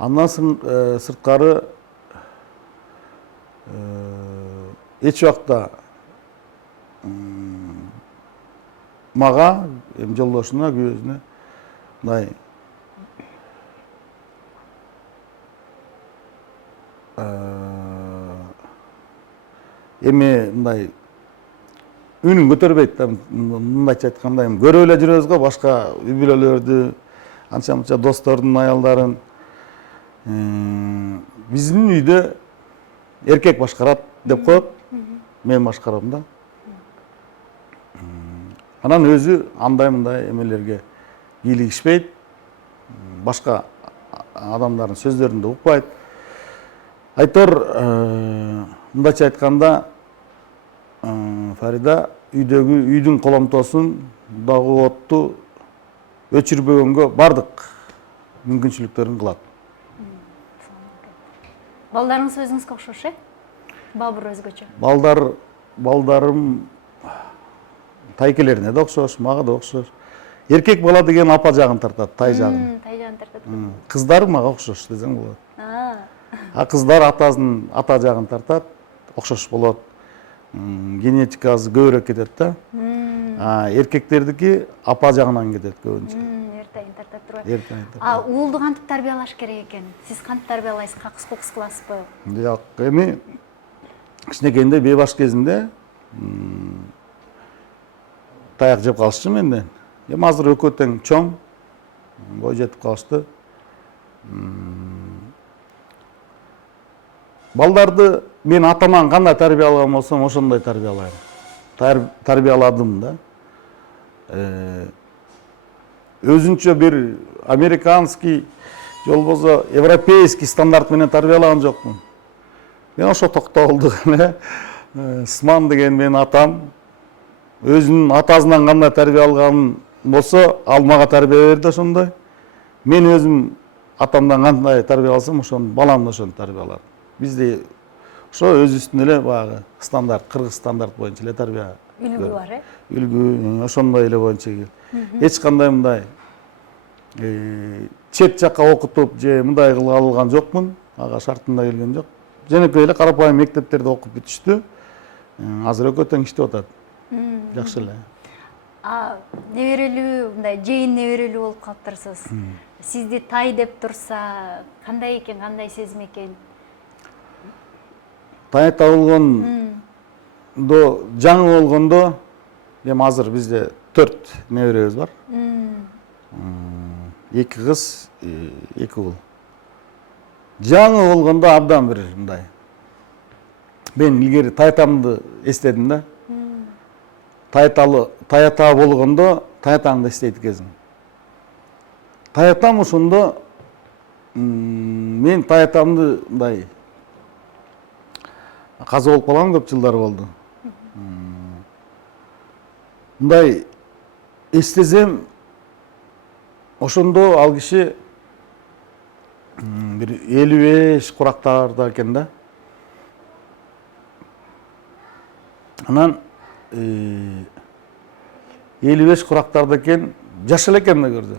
Андан сырткары эч убакта мага, жолдошуна, күйөөсүнө мындай эми мындай үнүн көтөрбөйт да, мындайча айтканда эми көрүп эле жүрөбүз го башка үй бүлөлөрдү, анча мынча достордун аялдарын. Биздин үйдө эркек башкарат деп коет, мен башкарам да. Анан өзү андай мындай эмелерге кийлигишпейт, башка адамдардын сөздөрүн да укпайт. Айтор, мындайча айтканда, Фарида үйдүн коломтосун, дагы отту өчүрбөгөнгө бардык мүмкүнчүлүктөрүн кылат. Балдарыңыз өзүңүзгө окшош, Бабыр өзгөчө? Балдарым тайкелерине да окшош, мага да окшош. Эркек бала деген апа жагын тартат, тай жагын. Тай жагын тартат. Кыздар мага окшош десең болот. А кыздар ата жагын тартат, окшош болот. Генетикасы көбүрөөк кетет да. Эркектердики апа жагынан кетет көбүнчө. Эртайын тартат турбайбы? Уулду кантип тарбиялаш керек экен? Сиз кантип тарбиялайсыз? Какыс кукус кыласызбы? Жок, эми кичинекейинде бейбаш кезинде таяк жеп калышчу менден. Эми азыр экөө тең чоң, бой жетип калышты. Балдарды мен атаман кандай тарбиялаган болсом, ошондой тарбиялайм. Тарбияладым да. Өзүнчө бир американский, же болбосо европейский стандарт менен тарбиялаган жокмун. Мен ошо токтолду эле. Сыман деген менин атам өзүнүн атасынан кандай тарбия алганын болсо, ал мага тарбия берди ошондой. Мен өзүм атамдан кандай тарбия алсам, ошону балам да ошону тарбияладым. Бизде ошо өзүбүздүн эле баягы стандарт, кыргыз стандарт боюнча эле тарбия. Үлгү бар, Үлгү ошондой эле боюнча келет. Эч кандай мындай чет жакка окутуп же мындай кылган жокмун, ага шартында келген жок. Женекей эле карапайым мектептерде окуп бүтүштү. Азыр экөө тең иштеп атат. Жакшы эле. Неберелүү, мындай жейин неберелүү болуп калыптырсыз. Сизди тай деп турса, кандай экен, кандай сезим экен? Тай табылгондо, жаңы болгондо, эми азыр бизде 4 неберебиз бар. 2 кыз, 2 уул. Жаңы болгондо абдан бир мындай. Мен илгери тайтамды эстедим да. Таята болгондо таятаңды эстейт экенсиң. Таятам ошондо мен таятамды мындай каза болуп калган көп жылдар болду. Мындай эстесем, ошондо ал киши бир 55 курактарда экен да. Анан 55 курактарда экен, жаш эле экен да көрдү.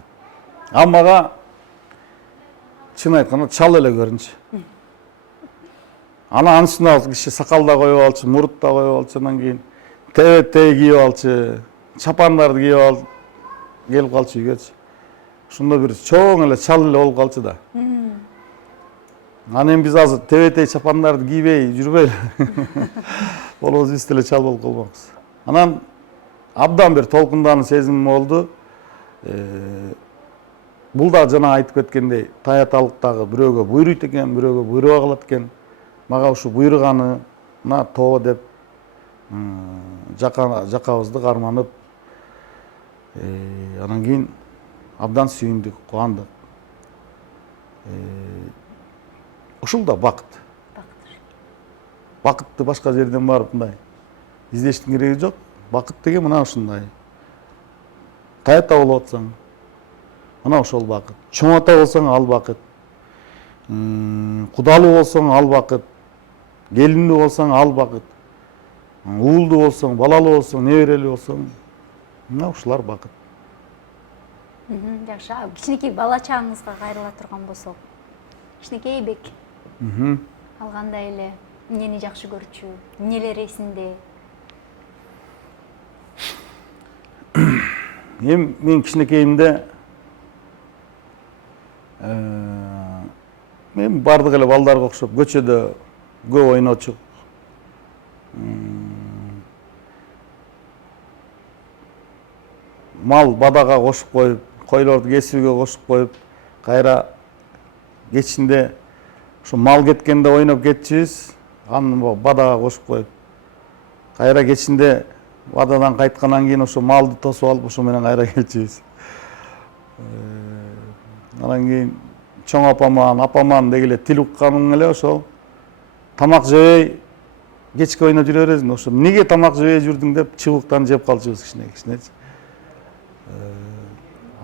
Мага чын айтканда чал эле көрүнчү. Анын үстүнө ал киши сакал да коюп алчу, мурут да коюп алчу, анан кийин тебеттей кийип алчу, чапандарды кийип алып келип калчу үйгөчү. Ошондо бир чоң эле чал эле болуп калчу да. Анан биз азыр тебеттей чапандарды кийбей жүрбөйлү. Болобуз биз деле чал болуп калмакпыз. Анан абдан бир толкундануу сезим болду. Бул да жана айтып кеткендей, таяталыктагы бирөөгө буйруйт экен, бирөөгө буйрубай калат экен. Мага ушу буйруганына тоо деп жакабызды карманып Анан кийин абдан сүйүндүк, кубандык. Ушул да бакыт. Бакытты башка жерден барып мындай издештин кереги жок. Бакыт деген мына ушундай. Каятта болуп атсаң, мына ошол бакыт. Чоң ата болсоң ал бакыт. Кудалуу болсоң ал бакыт. Келиндүү болсоң ал бакыт. Уулдуу болсоң, балалуу болсоң, неберелүү болсоң, мына ушулар бакыт. Жакшы. Кичинекей бала чагыңызга кайрыла турган болсок, кичинекей бек ал кандай эле, эмнени жакшы көрчү, эмнелер эсинде? Мен кичинекейимде мен бардык эле балдарга окшоп көчөдө көп ойночук. Мал бадага кошуп коюп, койлорду кесүүгө кошуп коюп, кайра кечинде ушу мал кеткенде ойноп кетчүбүз, аны бадага кошуп коюп, кайра кечинде бададан кайткандан кийин ошо малды тосуп алып ошо менен кайра келчүбүз. Анан кийин чоң апаман деги эле тил укканым эле ошол тамак жебей кечке ойноп жүрө бересиң. Ошо эмнеге тамак жебей жүрдүң деп чыбыктан жеп калчубуз кичинечи.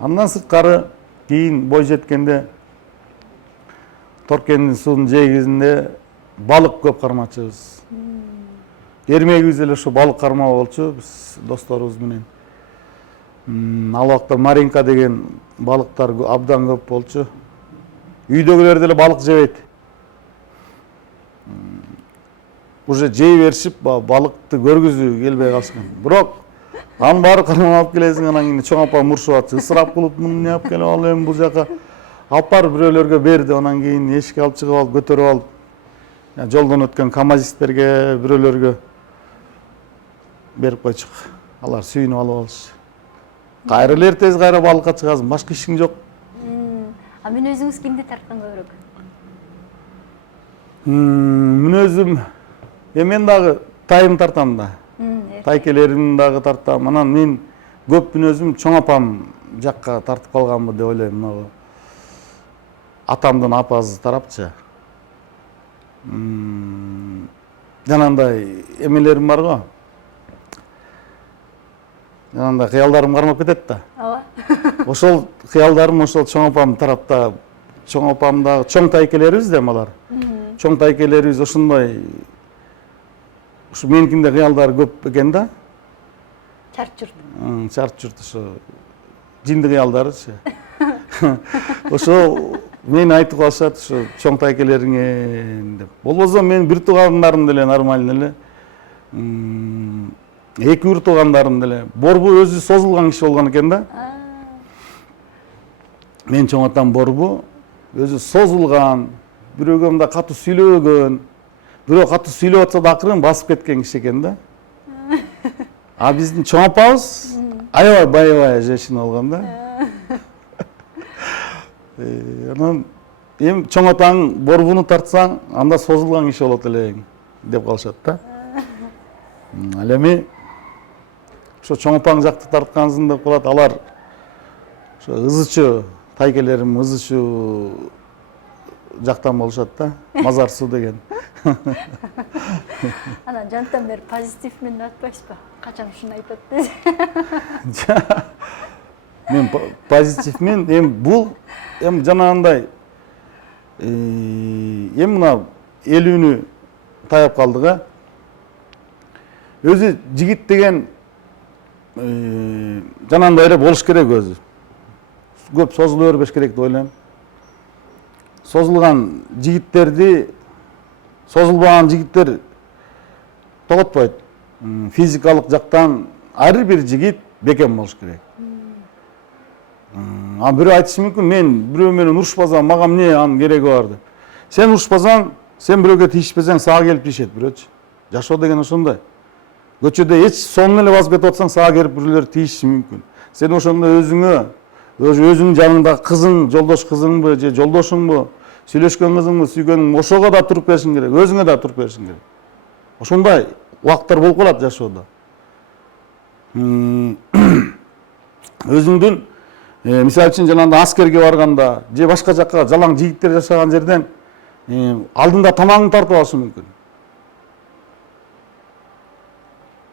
Андан сырткары кийин бой жеткенде Торкендин суунун жээгинде балык көп кармачубуз. Эрмегибиз эле ошо балык кармоо болчу биз досторубуз менен. Ал убакта Маринка деген балыктар абдан көп болчу. Үйдөгүлөр деле балык жебейт. Уже жей беришип, балыкты көргүзүү келбей калышкан. Бирок анын баары кармап алып келесиң, анан кийин чоң апа муршуп атчы. Ысырап кылып муну эмне алып келип ал эми бул жака алып барып бирөөлөргө берди. Анан кийин эшикке алып чыгып алып көтөрүп алып жолдон өткөн камазисттерге, бирөөлөргө берип койчук. Алар сүйүнүп алып алышчы. Кайра эле эртеси кайра балыкка чыгасың, башка ишиң жок. Мүнөзүңүз кимди тарткан көбүрөөк? Мүнөзүм мен дагы тайым тартам да. Тайкелерим дагы тартам. Анан мен көп мүнөзүм чоң апам жакка тартып калганбы деп ойлойм. Могу атамдын апасы тарапчы. Жанагындай эмелерим бар го. Жанагындай кыялдарым кармап кетет да. Ооба. Ошол кыялдарым ошол чоң апам тарапта. Чоң апам дагы чоң тайкелерибиз да алар. Чоң тайкелерибиз ошондой. Ушу меникинде кыялдар көп экен да. Чарт журт. Чарт журт ошо жинди кыялдарычы. Ошо мени айтып калышат ошо чоң тайкелериңе деп. Болбосо мен бир туугандарым деле нормально эле. Эки бир туугандарым деле. Борбу өзү созулган киши болгон экен да. Мен чоң атам Борбу өзү созулган, бирөөгө мындай катуу сүйлөгөн, бирөө катуу сүйлөп атса да акырын басып кеткен киши экен да. А биздин чоң апабыз аябай бай женщина болгон да. Анан эми чоң атаң Борбуну тартсаң, анда созулган киши болот элең деп калышат да. Ал эми ошо чоң апаң жакты тарткансың деп калат. Алар ошо ызычу тайкелерим ызычу жактан болушат да. Мазар суу деген. Анан жантан бери позитив менен атпайсызбы? Качан ушуну айтат десе. Мен позитив мен эми бул эми жанагындай эми мына 50-нү таяп калдык а. Өзү жигит деген жанагындай эле болуш керек өзү. Көп созуло бербеш керек деп ойлойм. Созулган жигиттерди, созулбаган жигиттер тоготпойт. Физикалык жактан ар бир жигит бекем болуш керек. Бирөө айтышы мүмкүн, мен бирөө менен урушпасам, мага эмне анын кереги бар деп. Сен урушпасаң, сен бирөөгө тийишпесең, сага келип тийишет бирөөчү. Жашоо деген ошондой. Көчөдө эч сонун эле басып кетип атсаң, сага келип бирөөлөр тийиши мүмкүн. Сен ошондо өзүңүн жаныңдагы кызың, жолдош кызыңбы же жолдошуңбу, сүйлөшкөн кызыңбы, сүйгөнүң, ошого да туруп беришиң керек, өзүңө да туруп беришиң керек. Ошондой убакыттар болуп калат жашоодо. өзүңдүн мисалы үчүн жанагындай аскерге барганда же башка жакка жалаң жигиттер жашаган жерден алдында тамагыңды тартып алышы мүмкүн.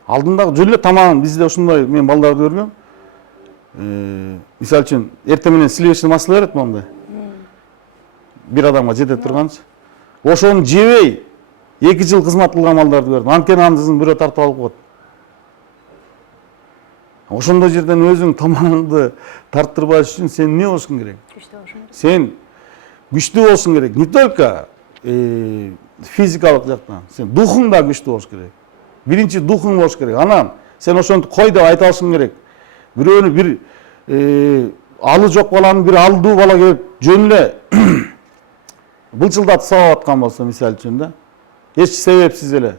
Алдында жөн эле тамагын бизде ушундай мен балдарды көргөм. Мисалы үчүн эртең менен сливочный масло берет мондай. Бир адамга жете турганчы. Ошону жебей 2 жыл кызмат кылган балдарды көрдүм. Анткени анын бирөө тартып алып коет. Ошондой жерден өзүң тамагыңды тарттырбаш үчүн сен эмне болушуң керек? Күчтүү болушуң керек. Сен күчтүү болушуң керек. Не только физикалык жактан, сен духуң да күчтүү болуш керек. Биринчи духуң болуш керек. Анан сен ошону кой деп айта алышың керек. Бирөөнү бир алы жок баланы бир алдуу бала келип жөн эле былчылдатып сабап аткан болсо, мисалы үчүн да, эч себепсиз эле.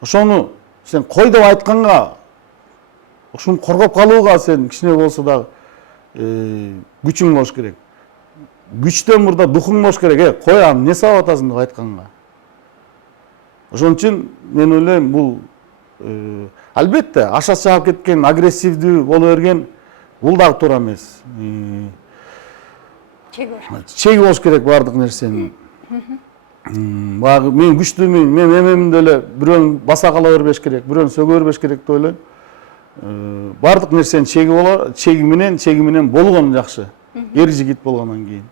Ошону сен кой деп айтканга, ошону коргоп калууга сен кичине болсо да күчүң болуш керек. Күчтөн мурда духуң болуш керек. Кой аны эмне сабап атасың деп айтканга. Ошон үчүн мен ойлойм, бул албетте аша чаап кеткен, агрессивдүү боло берген бул дагы туура эмес. Чеги болуш керек бардык нерсенин. Багы мен күчтүүмүн, мен эмемде эле бирөөнү баса кала бербеш керек, бирөөнү сөгө бербеш керек деп ойлойм. Бардык нерсенин чеги болор, чеги менен болгон жакшы. Эр жигит болгондон кийин.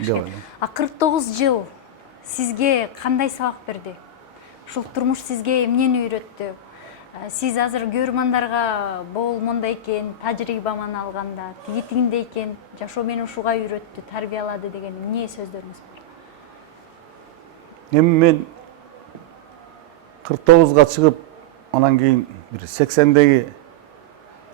Жакшы. 49 жыл сизге кандай сабак берди? Ушул турмуш сизге эмнени үйрөттү? Сиз азыр көрмандарга бул мондай экен, тажрыйбаман алганда, тигиндей экен, жашоо мени ушуга үйрөттү, тарбиялады деген эмне сөздөрүңүз бар? Эми мен 49га чыгып, анан кийин бир 80деги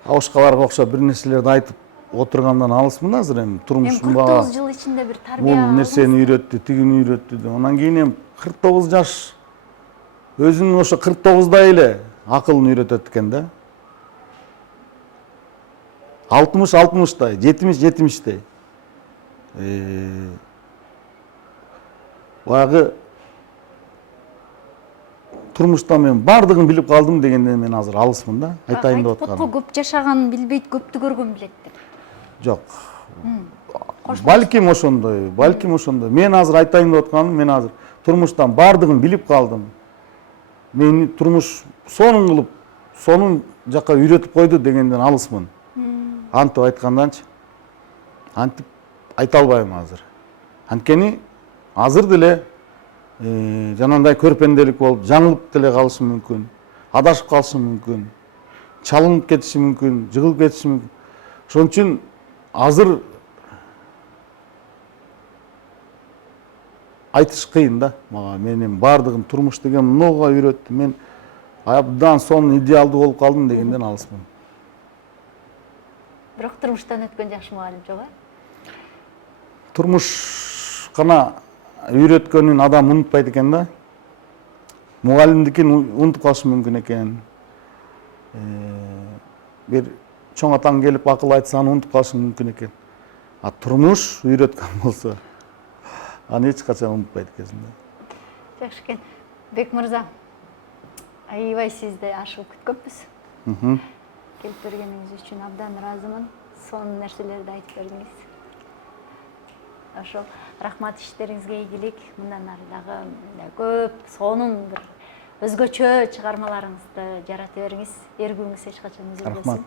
абышкаларга окшоп бир нерселерди айтып отургандан алысмын азыр. Эми турмуштун 49 жыл ичинде бир тарбия бул нерсени үйрөттү, тигини үйрөттү деп. Анан кийин эми 49 жаш өзүнүн ошо 49да эле акылын үйрөтөт экен да. 60-60дай, 70-70дай. Баягы турмушта мен бардыгын билип калдым дегенден мен азыр алысмын да, айтайын деп атканым. Көп жашаган билбейт, көптү көргөн билет деп. Жок. Балким ошондой. Мен азыр айтайын деп атканым, мен азыр турмуштан бардыгын билип калдым. Мени турмуш сонун кылып, сонун жакка үйрөтүп койду дегенден алысмын. Антип айтканданчы. Антип айта албайм азыр. Анткени азыр деле жанагындай көрпенделик болуп, жаңылып деле калышым мүмкүн, адашып калышым мүмкүн, чалынып кетишим мүмкүн, жыгылып кетишим мүмкүн. Ошон үчүн азыр айтыш кыйын да мага. Менин бардыгын турмуш деген многуга үйрөттү. Мен абдан сонун идеалдуу болуп калдым дегенден алысмын. Бирок турмуштан өткөн жакшы мугалим жок а? Турмуш гана үйрөткөнүн адам унутпайт экен да. Мугалимдикин унутуп калышы мүмкүн экен. Бир чоң атаң келип акыл айтса, аны унутуп калышы мүмкүн экен. А турмуш үйрөткөн болсо, аны эч качан унутпайт экенсиң да. Жакшы экен. Бек мырза, аябай сизди ашыгып күткөнбүз. Келип бергениңиз үчүн абдан ыраазымын. Сонун нерселерди айтып бердиңиз. Ошо рахмат, иштериңизге ийгилик. Мындан ары дагы көп сонун бир өзгөчө чыгармаларыңызды жарата бериңиз. Эргүүңүз эч качан үзүлбөсүн. Рахмат.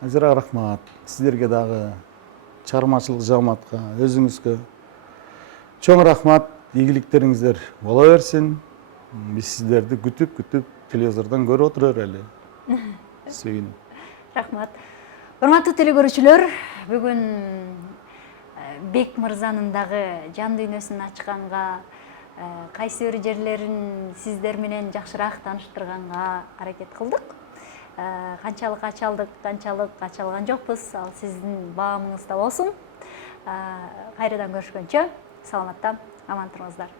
Ажыраак рахмат. Сиздерге дагы чыгармачылык жамаатка, өзүңүзгө чоң рахмат. Ийгиликтериңиздер боло берсин. Биз сиздерди күтүп телевизордон көрүп отура берели. Сүйүнүп. Рахмат. Урматтуу телекөрүүчүлөр, бүгүн Бек мырзанын дагы жан дүйнөсүн ачканга, кайсы бир жерлерин сиздер менен жакшыраак тааныштырганга аракет кылдык. Канчалык ачалдык, канчалык ачалган жокпуз, ал сиздин баамыңызда болсун. Кайрадан көрүшкөнчө саламатта, аман туруңуздар.